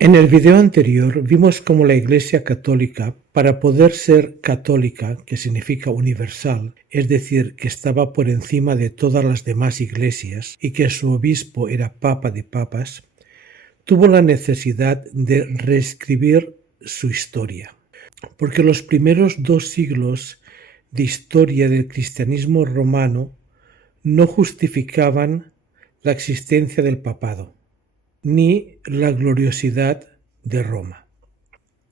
En el video anterior vimos cómo la Iglesia Católica, para poder ser católica, que significa universal, es decir, que estaba por encima de todas las demás iglesias y que su obispo era papa de papas, tuvo la necesidad de reescribir su historia. Porque los primeros 2 siglos de historia del cristianismo romano no justificaban la existencia del papado ni la gloriosidad de Roma.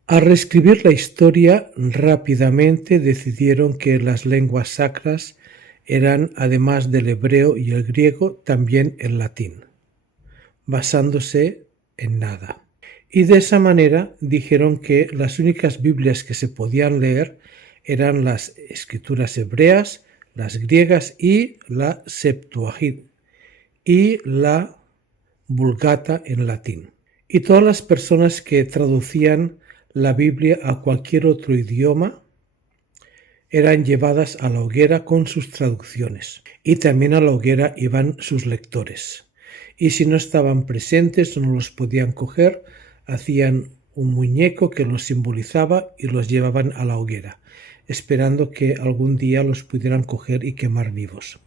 Al reescribir la historia, rápidamente decidieron que las lenguas sacras eran, además del hebreo y el griego, también el latín, basándose en nada. Y de esa manera dijeron que las únicas Biblias que se podían leer eran las escrituras hebreas, las griegas y la Septuaginta y la Vulgata en latín. Y todas las personas que traducían la Biblia a cualquier otro idioma eran llevadas a la hoguera con sus traducciones. Y también a la hoguera iban sus lectores. Y si no estaban presentes o no los podían coger, hacían un muñeco que los simbolizaba y los llevaban a la hoguera, esperando que algún día los pudieran coger y quemar vivos.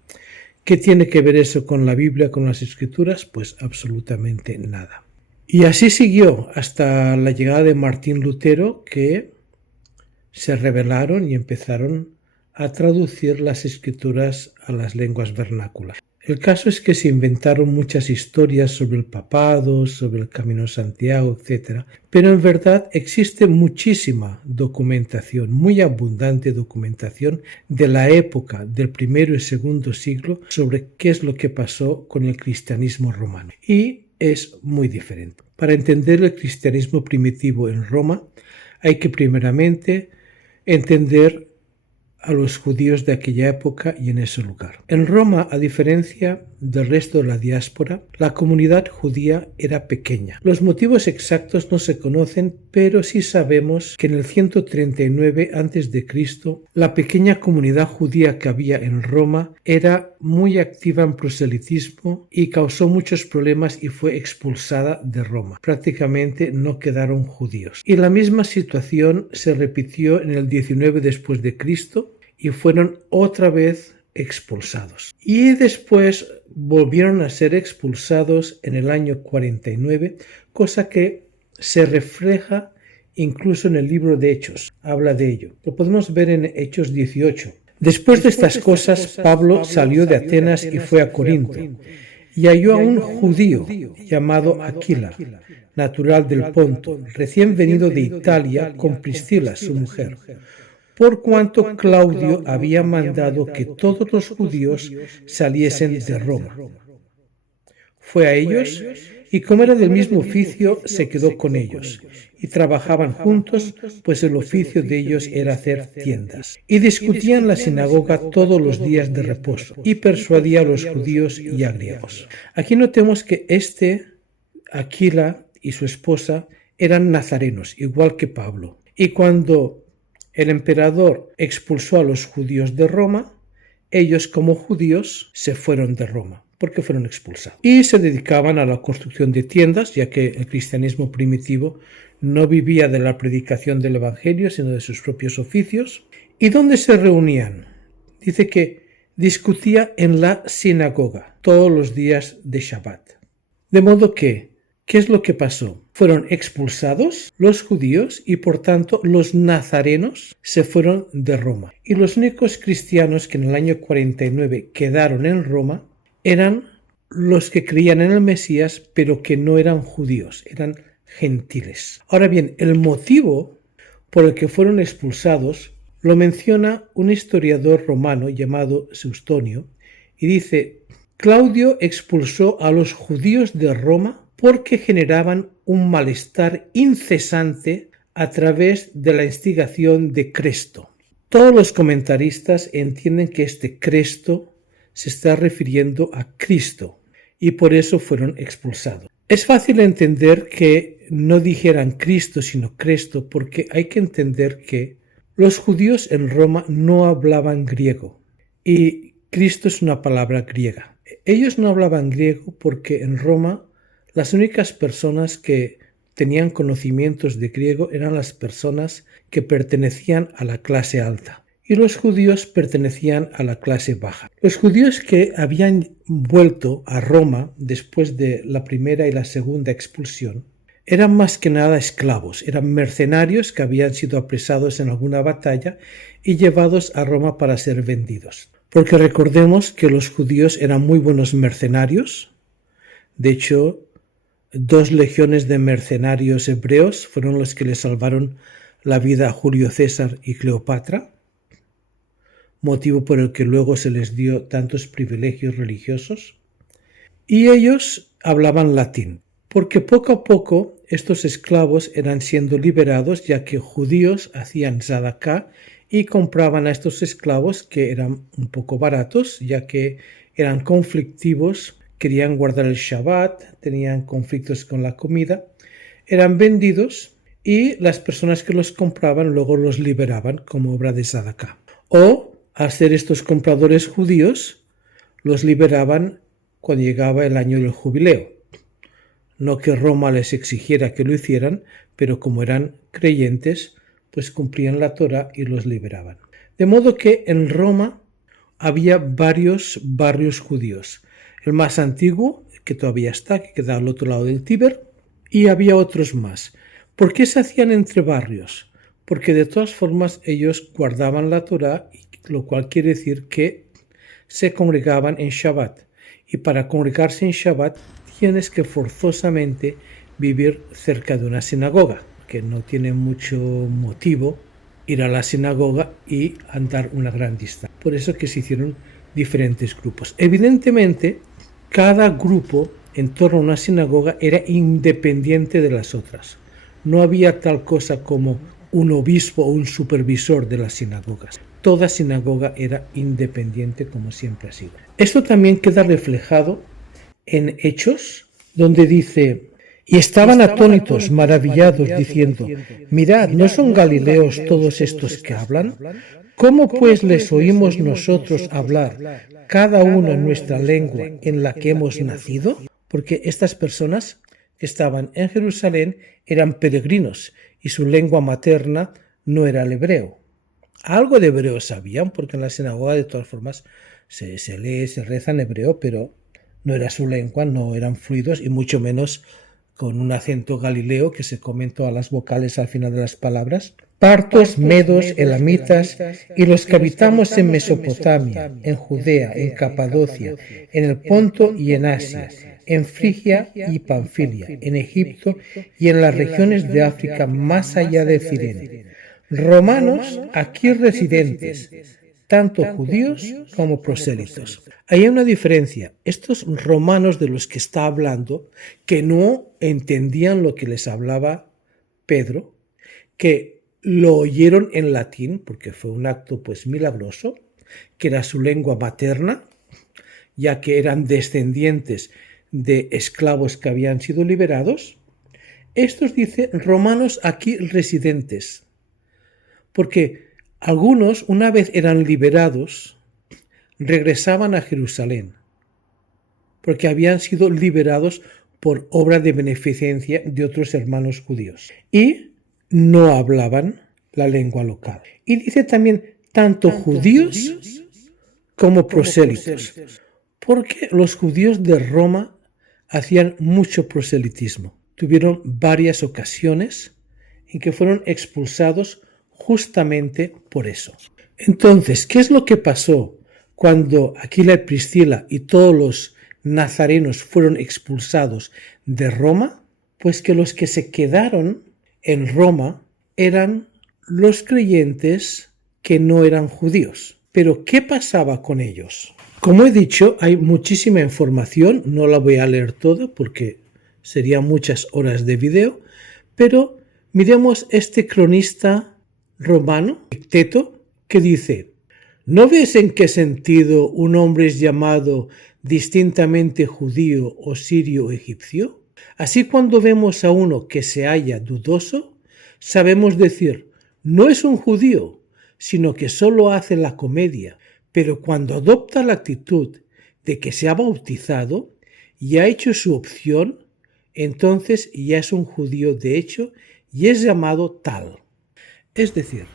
¿Qué tiene que ver eso con la Biblia, con las Escrituras? Pues absolutamente nada. Y así siguió hasta la llegada de Martín Lutero, que se rebelaron y empezaron a traducir las Escrituras a las lenguas vernáculas. El caso es que se inventaron muchas historias sobre el papado, sobre el Camino de Santiago, etc. Pero en verdad existe muchísima documentación, muy abundante documentación de la época del primero y segundo siglo sobre qué es lo que pasó con el cristianismo romano. Y es muy diferente. Para entender el cristianismo primitivo en Roma, hay que primeramente entender a los judíos de aquella época y en ese lugar. En Roma, a diferencia del resto de la diáspora, la comunidad judía era pequeña. Los motivos exactos no se conocen, pero sí sabemos que en el 139 a.C. la pequeña comunidad judía que había en Roma era muy activa en proselitismo y causó muchos problemas y fue expulsada de Roma. Prácticamente no quedaron judíos. Y la misma situación se repitió en el 19 después de Cristo, y fueron otra vez expulsados. Y después volvieron a ser expulsados en el año 49, cosa que se refleja incluso en el libro de Hechos. Habla de ello. Lo podemos ver en Hechos 18. Después de estas cosas, Pablo salió de Atenas y fue a Corinto, y halló a un judío llamado Aquila, natural del Ponto, recién venido de Italia con Priscila, su mujer, por cuanto Claudio había mandado que todos los judíos saliesen de Roma. Fue a ellos, y como era del mismo oficio, se quedó con ellos, y trabajaban juntos, pues el oficio de ellos era hacer tiendas. Y discutían en la sinagoga todos los días de reposo, y persuadía a los judíos y a griegos. Aquí notemos que Aquila y su esposa eran nazarenos, igual que Pablo. Y cuando el emperador expulsó a los judíos de Roma, ellos como judíos se fueron de Roma, porque fueron expulsados. Y se dedicaban a la construcción de tiendas, ya que el cristianismo primitivo no vivía de la predicación del Evangelio, sino de sus propios oficios. ¿Y dónde se reunían? Dice que discutía en la sinagoga todos los días de Shabbat. De modo que, ¿qué es lo que pasó? Fueron expulsados los judíos y por tanto los nazarenos se fueron de Roma. Y los únicos cristianos que en el año 49 quedaron en Roma eran los que creían en el Mesías, pero que no eran judíos, eran gentiles. Ahora bien, el motivo por el que fueron expulsados lo menciona un historiador romano llamado Suetonio y dice: Claudio expulsó a los judíos de Roma porque generaban un malestar incesante a través de la instigación de Cresto. Todos los comentaristas entienden que este Cresto se está refiriendo a Cristo y por eso fueron expulsados. Es fácil entender que no dijeran Cristo sino Cresto, porque hay que entender que los judíos en Roma no hablaban griego y Cristo es una palabra griega. Ellos no hablaban griego porque en Roma las únicas personas que tenían conocimientos de griego eran las personas que pertenecían a la clase alta y los judíos pertenecían a la clase baja. Los judíos que habían vuelto a Roma después de la primera y la segunda expulsión eran más que nada esclavos, eran mercenarios que habían sido apresados en alguna batalla y llevados a Roma para ser vendidos. Porque recordemos que los judíos eran muy buenos mercenarios. De hecho, 2 legiones de mercenarios hebreos fueron los que le salvaron la vida a Julio César y Cleopatra, motivo por el que luego se les dio tantos privilegios religiosos. Y ellos hablaban latín, porque poco a poco estos esclavos eran siendo liberados, ya que judíos hacían tzedakah y compraban a estos esclavos que eran un poco baratos, ya que eran conflictivos, querían guardar el Shabbat, tenían conflictos con la comida, eran vendidos y las personas que los compraban luego los liberaban como obra de tzedakah. O, al ser estos compradores judíos, los liberaban cuando llegaba el año del jubileo. No que Roma les exigiera que lo hicieran, pero como eran creyentes, pues cumplían la Torá y los liberaban. De modo que en Roma había varios barrios judíos. El más antiguo, que todavía está, que queda al otro lado del Tíber, y había otros más. ¿Por qué se hacían entre barrios? Porque de todas formas ellos guardaban la Torá, lo cual quiere decir que se congregaban en Shabbat. Y para congregarse en Shabbat tienes que forzosamente vivir cerca de una sinagoga, que no tiene mucho motivo ir a la sinagoga y andar una gran distancia. Por eso que se hicieron diferentes grupos. Evidentemente, cada grupo en torno a una sinagoga era independiente de las otras. No había tal cosa como un obispo o un supervisor de las sinagogas. Toda sinagoga era independiente, como siempre ha sido. Esto también queda reflejado en Hechos, donde dice: y estaban atónitos, maravillados, diciendo: mirad, ¿no son galileos todos estos que hablan? ¿Cómo pues les oímos nosotros hablar, cada uno en nuestra lengua en la que hemos nacido? Porque estas personas que estaban en Jerusalén eran peregrinos y su lengua materna no era el hebreo. Algo de hebreo sabían, porque en la sinagoga de todas formas se lee, se reza en hebreo, pero no era su lengua, no eran fluidos y mucho menos con un acento galileo que se comen todas las vocales al final de las palabras. Partos, medos, elamitas y los que habitamos en Mesopotamia, en Judea, en Capadocia, en el Ponto y en Asia, en Frigia y Panfilia, en Egipto y en las regiones de África más allá de Cirene. Romanos aquí residentes, tanto judíos como prosélitos. Hay una diferencia. Estos romanos de los que está hablando, que no entendían lo que les hablaba Pedro, que lo oyeron en latín, porque fue un acto pues milagroso, que era su lengua materna, ya que eran descendientes de esclavos que habían sido liberados. Estos dicen romanos aquí residentes, porque algunos, una vez eran liberados, regresaban a Jerusalén, porque habían sido liberados por obra de beneficencia de otros hermanos judíos, y no hablaban la lengua local. Y dice también, tanto judíos como prosélitos, porque los judíos de Roma hacían mucho proselitismo. Tuvieron varias ocasiones en que fueron expulsados justamente por eso. Entonces, ¿qué es lo que pasó cuando Aquila y Priscila y todos los nazarenos fueron expulsados de Roma? Pues que los que se quedaron en Roma eran los creyentes que no eran judíos. Pero, ¿qué pasaba con ellos? Como he dicho, hay muchísima información, no la voy a leer toda porque serían muchas horas de video, pero miremos este cronista romano, Epicteto, que dice: ¿no ves en qué sentido un hombre es llamado distintamente judío o sirio o egipcio? Así, cuando vemos a uno que se halla dudoso, sabemos decir: no es un judío, sino que solo hace la comedia, pero cuando adopta la actitud de que se ha bautizado y ha hecho su opción, entonces ya es un judío de hecho y es llamado tal. Es decir,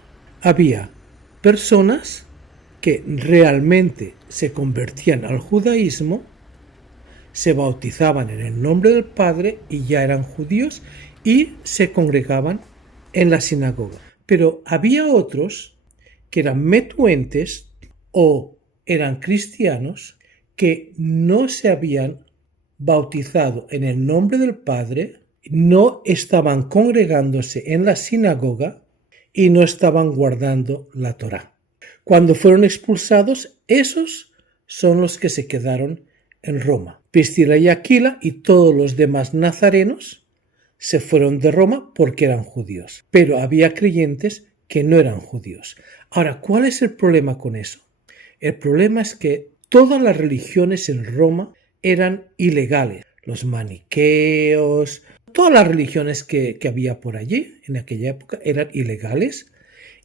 había personas que realmente se convertían al judaísmo, se bautizaban en el nombre del Padre y ya eran judíos y se congregaban en la sinagoga. Pero había otros que eran metuentes o eran cristianos que no se habían bautizado en el nombre del Padre, no estaban congregándose en la sinagoga y no estaban guardando la Torá. Cuando fueron expulsados, esos son los que se quedaron en Roma. Priscila y Aquila y todos los demás nazarenos se fueron de Roma porque eran judíos, pero había creyentes que no eran judíos. Ahora, ¿cuál es el problema con eso? El problema es que todas las religiones en Roma eran ilegales. Los maniqueos, todas las religiones que había por allí en aquella época eran ilegales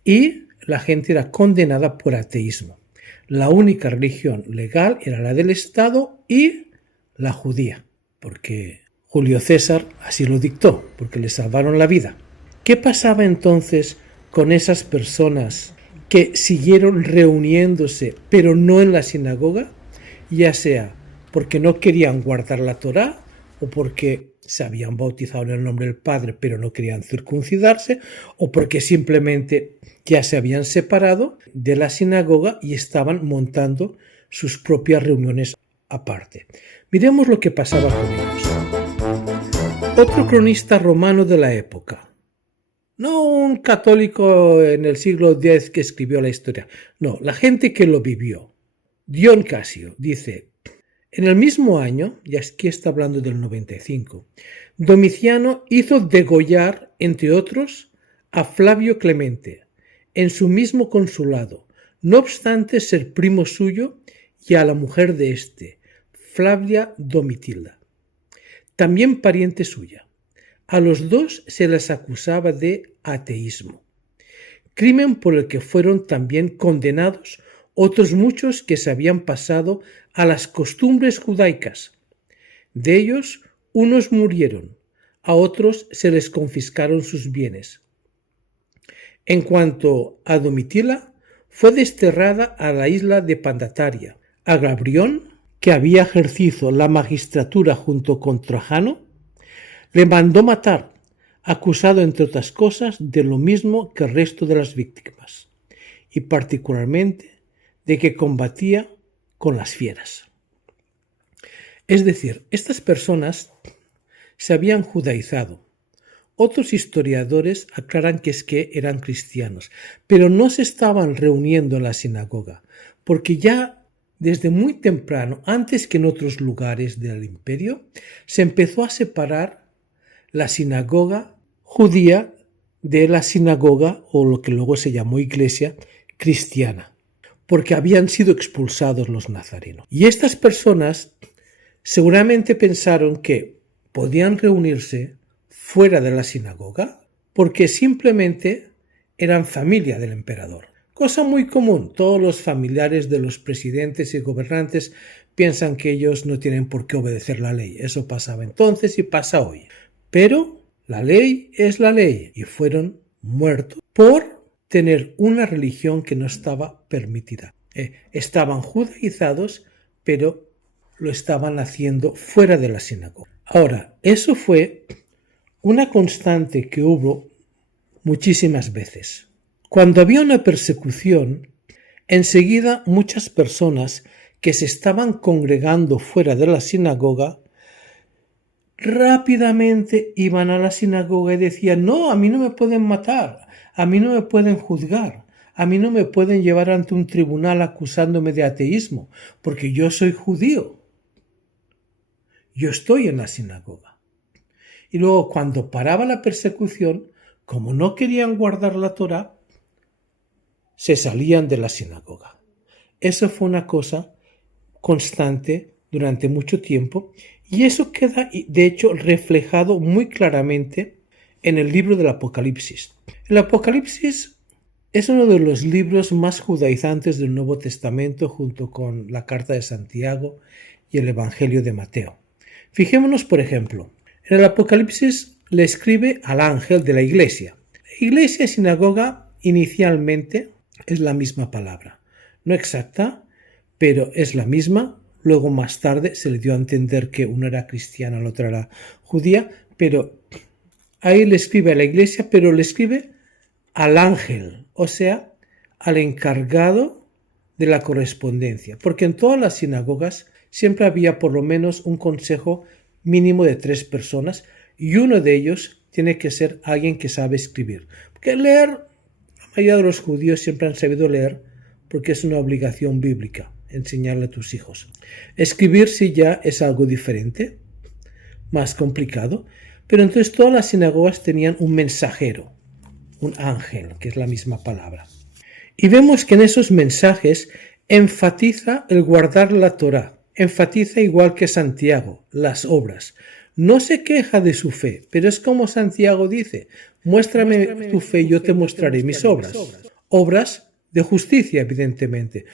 y la gente era condenada por ateísmo. La única religión legal era la del Estado y la judía, porque Julio César así lo dictó, porque le salvaron la vida. ¿Qué pasaba entonces con esas personas que siguieron reuniéndose, pero no en la sinagoga, ya sea porque no querían guardar la Torá o porque se habían bautizado en el nombre del Padre, pero no querían circuncidarse, o porque simplemente ya se habían separado de la sinagoga y estaban montando sus propias reuniones aparte? Miremos lo que pasaba con ellos. Otro cronista romano de la época, no un católico en el siglo X que escribió la historia, no, la gente que lo vivió. Dion Casio dice: en el mismo año, y aquí está hablando del 95, Domiciano hizo degollar, entre otros, a Flavio Clemente, en su mismo consulado, no obstante ser primo suyo, y a la mujer de éste, Flavia Domitila, también pariente suya. A los dos se les acusaba de ateísmo, crimen por el que fueron también condenados otros muchos que se habían pasado a las costumbres judaicas. De ellos, unos murieron, a otros se les confiscaron sus bienes. En cuanto a Domitila, fue desterrada a la isla de Pandataria. A Gabrión, que había ejercido la magistratura junto con Trajano, le mandó matar, acusado entre otras cosas de lo mismo que el resto de las víctimas, y particularmente de que combatía con las fieras. Es decir, estas personas se habían judaizado. Otros historiadores aclaran que es que eran cristianos, pero no se estaban reuniendo en la sinagoga, porque ya desde muy temprano, antes que en otros lugares del imperio, se empezó a separar la sinagoga judía de la sinagoga, o lo que luego se llamó iglesia, cristiana, porque habían sido expulsados los nazarenos. Y estas personas seguramente pensaron que podían reunirse fuera de la sinagoga porque simplemente eran familia del emperador. Cosa muy común, todos los familiares de los presidentes y gobernantes piensan que ellos no tienen por qué obedecer la ley. Eso pasaba entonces y pasa hoy. Pero la ley es la ley y fueron muertos por tener una religión que no estaba permitida. Estaban judaizados, pero lo estaban haciendo fuera de la sinagoga. Ahora, eso fue una constante que hubo muchísimas veces. Cuando había una persecución, enseguida muchas personas que se estaban congregando fuera de la sinagoga rápidamente iban a la sinagoga y decían: no, a mí no me pueden matar, a mí no me pueden juzgar, a mí no me pueden llevar ante un tribunal acusándome de ateísmo, porque yo soy judío. Yo estoy en la sinagoga. Y luego, cuando paraba la persecución, como no querían guardar la Torá, se salían de la sinagoga. Eso fue una cosa constante durante mucho tiempo, y eso queda, de hecho, reflejado muy claramente en el libro del Apocalipsis. El Apocalipsis es uno de los libros más judaizantes del Nuevo Testamento, junto con la Carta de Santiago y el Evangelio de Mateo. Fijémonos, por ejemplo, En el Apocalipsis le escribe al ángel de la iglesia. Iglesia y sinagoga inicialmente es la misma palabra, no exacta, pero es la misma. Luego más tarde se le dio a entender que una era cristiana, la otra era judía, pero ahí le escribe a la iglesia, pero le escribe al ángel, o sea, al encargado de la correspondencia, porque en todas las sinagogas siempre había por lo menos un consejo mínimo de 3 personas y uno de ellos tiene que ser alguien que sabe escribir. Porque leer, la mayoría de los judíos siempre han sabido leer porque es una obligación bíblica enseñarle a tus hijos. Escribir sí ya es algo diferente, más complicado, pero entonces todas las sinagogas tenían un mensajero, un ángel, que es la misma palabra. Y vemos que en esos mensajes enfatiza el guardar la Torá, enfatiza igual que Santiago, las obras. No se queja de su fe, pero es como Santiago dice, muéstrame tu fe y yo te mostraré mis obras. Obras de justicia, evidentemente.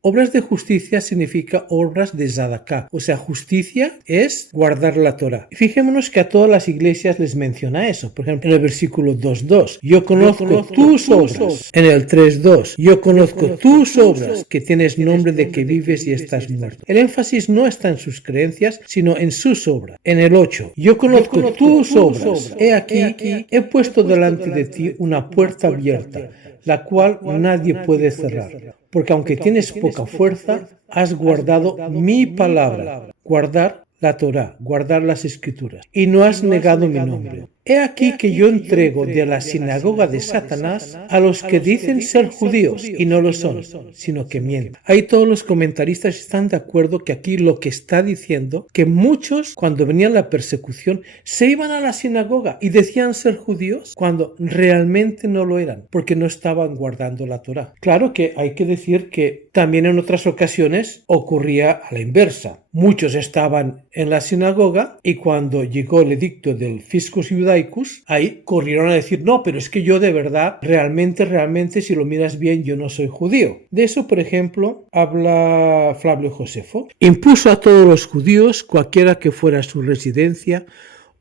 Obras de justicia significa obras de Zadaká, o sea, justicia es guardar la Torá. Fijémonos que a todas las iglesias les menciona eso. Por ejemplo, en el versículo 2.2, yo conozco tus obras. En el 3.2, yo conozco tus obras, que tienes nombre de que vives y estás muerto. El énfasis no está en sus creencias, sino en sus obras. En el 8, yo conozco tus obras. He aquí, he puesto delante de ti una puerta abierta, la cual nadie puede cerrar. Porque aunque tienes poca fuerza, has guardado mi palabra. Guardar la Torá, guardar las escrituras. Y no has negado mi nombre. He aquí que yo entrego de la sinagoga de Satanás a los que dicen ser judíos y no lo son, sino que mienten. Ahí todos los comentaristas están de acuerdo que aquí lo que está diciendo, que muchos cuando venía la persecución se iban a la sinagoga y decían ser judíos cuando realmente no lo eran, porque no estaban guardando la Torá. Claro que hay que decir que también en otras ocasiones ocurría a la inversa. Muchos estaban en la sinagoga y cuando llegó el edicto del Fiscus Judaicus, ahí corrieron a decir, no, pero es que yo de verdad, realmente, si lo miras bien, yo no soy judío. De eso, por ejemplo, habla Flavio Josefo. Impuso a todos los judíos, cualquiera que fuera su residencia,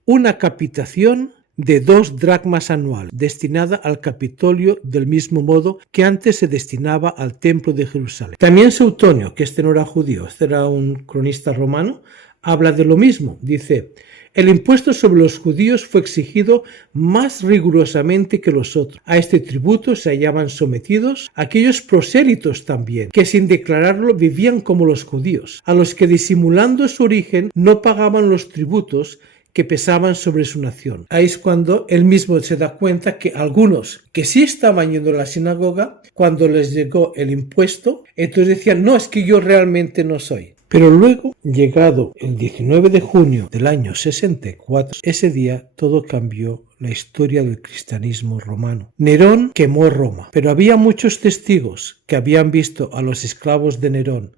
una capitación de 2 dracmas anual, destinada al Capitolio del mismo modo que antes se destinaba al Templo de Jerusalén. También Suetonio, que este no era judío, este era un cronista romano, habla de lo mismo. Dice, el impuesto sobre los judíos fue exigido más rigurosamente que los otros. A este tributo se hallaban sometidos aquellos prosélitos también, que sin declararlo vivían como los judíos, a los que disimulando su origen no pagaban los tributos que pesaban sobre su nación. Ahí es cuando él mismo se da cuenta que algunos que sí estaban yendo a la sinagoga, cuando les llegó el impuesto, entonces decían, no, es que yo realmente no soy. Pero luego, llegado el 19 de junio del año 64, ese día todo cambió la historia del cristianismo romano. Nerón quemó Roma, pero había muchos testigos que habían visto a los esclavos de Nerón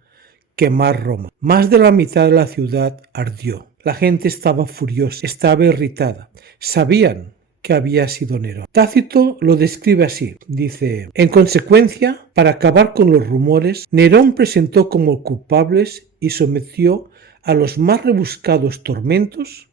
quemar Roma. Más de la mitad de la ciudad ardió. La gente estaba furiosa, estaba irritada. Sabían que había sido Nerón. Tácito lo describe así, dice, en consecuencia, para acabar con los rumores, Nerón presentó como culpables y sometió a los más rebuscados tormentos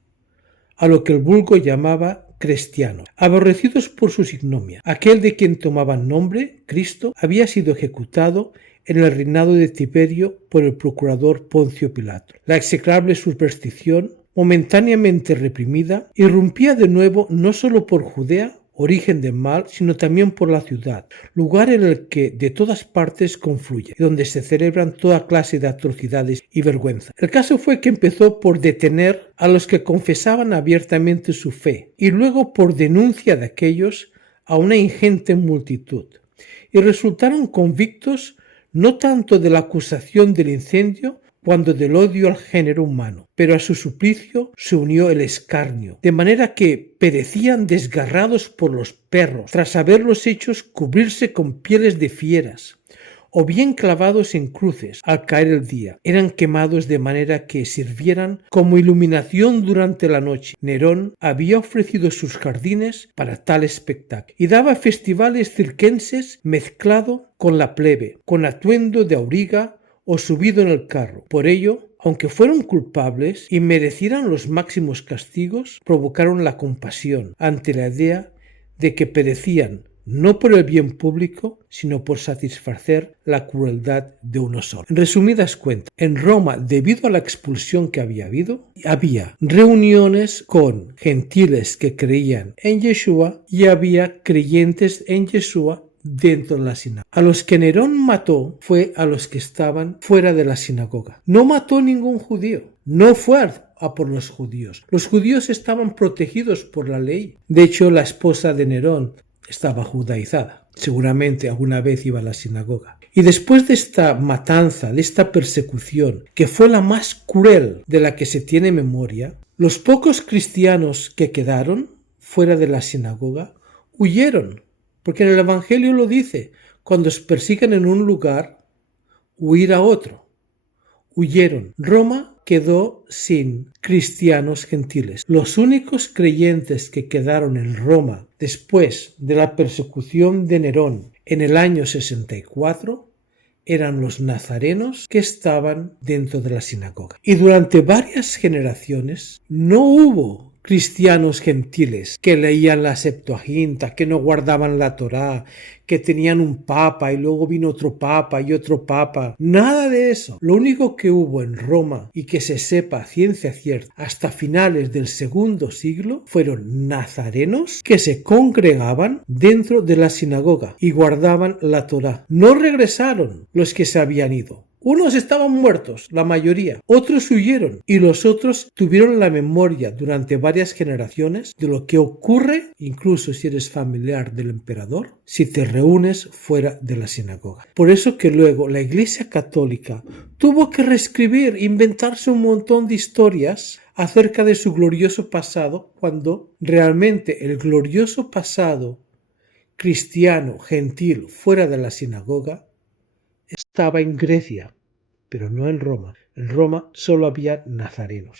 a lo que el vulgo llamaba cristianos, aborrecidos por sus ignomias. Aquel de quien tomaban nombre, Cristo, había sido ejecutado en el reinado de Tiberio por el procurador Poncio Pilato. La execrable superstición, momentáneamente reprimida, irrumpía de nuevo no solo por Judea, origen del mal, sino también por la ciudad, lugar en el que de todas partes confluye, donde se celebran toda clase de atrocidades y vergüenza. El caso fue que empezó por detener a los que confesaban abiertamente su fe, y luego por denuncia de aquellos a una ingente multitud, y resultaron convictos no tanto de la acusación del incendio, cuando del odio al género humano, pero a su suplicio se unió el escarnio, de manera que perecían desgarrados por los perros, tras haberlos hechos cubrirse con pieles de fieras, o bien clavados en cruces al caer el día. Eran quemados de manera que sirvieran como iluminación durante la noche. Nerón había ofrecido sus jardines para tal espectáculo y daba festivales circenses mezclado con la plebe, con atuendo de auriga o subido en el carro. Por ello, aunque fueron culpables y merecieran los máximos castigos, provocaron la compasión ante la idea de que perecían no por el bien público, sino por satisfacer la crueldad de uno solo. En resumidas cuentas, en Roma, debido a la expulsión que había habido, había reuniones con gentiles que creían en Yeshua y había creyentes en Yeshua dentro de la sinagoga. A los que Nerón mató fue a los que estaban fuera de la sinagoga. No mató ningún judío. No fue a por los judíos. Los judíos estaban protegidos por la ley. De hecho, la esposa de Nerón estaba judaizada. Seguramente alguna vez iba a la sinagoga. Y después de esta matanza, de esta persecución, que fue la más cruel de la que se tiene memoria, los pocos cristianos que quedaron fuera de la sinagoga huyeron. Porque en el Evangelio lo dice, cuando os persigan en un lugar, huir a otro. Huyeron. Roma quedó sin cristianos gentiles. Los únicos creyentes que quedaron en Roma después de la persecución de Nerón en el año 64 eran los nazarenos que estaban dentro de la sinagoga. Y durante varias generaciones no hubo cristianos gentiles que leían la Septuaginta, que no guardaban la Torá, que tenían un papa y luego vino otro papa y otro papa. Nada de eso. Lo único que hubo en Roma y que se sepa a ciencia cierta hasta finales del segundo siglo fueron nazarenos que se congregaban dentro de la sinagoga y guardaban la Torá. No regresaron los que se habían ido. Unos estaban muertos, la mayoría, otros huyeron y los otros tuvieron la memoria durante varias generaciones de lo que ocurre, incluso si eres familiar del emperador, si te reúnes fuera de la sinagoga. Por eso que luego la Iglesia Católica tuvo que reescribir, inventarse un montón de historias acerca de su glorioso pasado, cuando realmente el glorioso pasado cristiano, gentil, fuera de la sinagoga, estaba en Grecia, pero no en Roma. En Roma solo había nazarenos.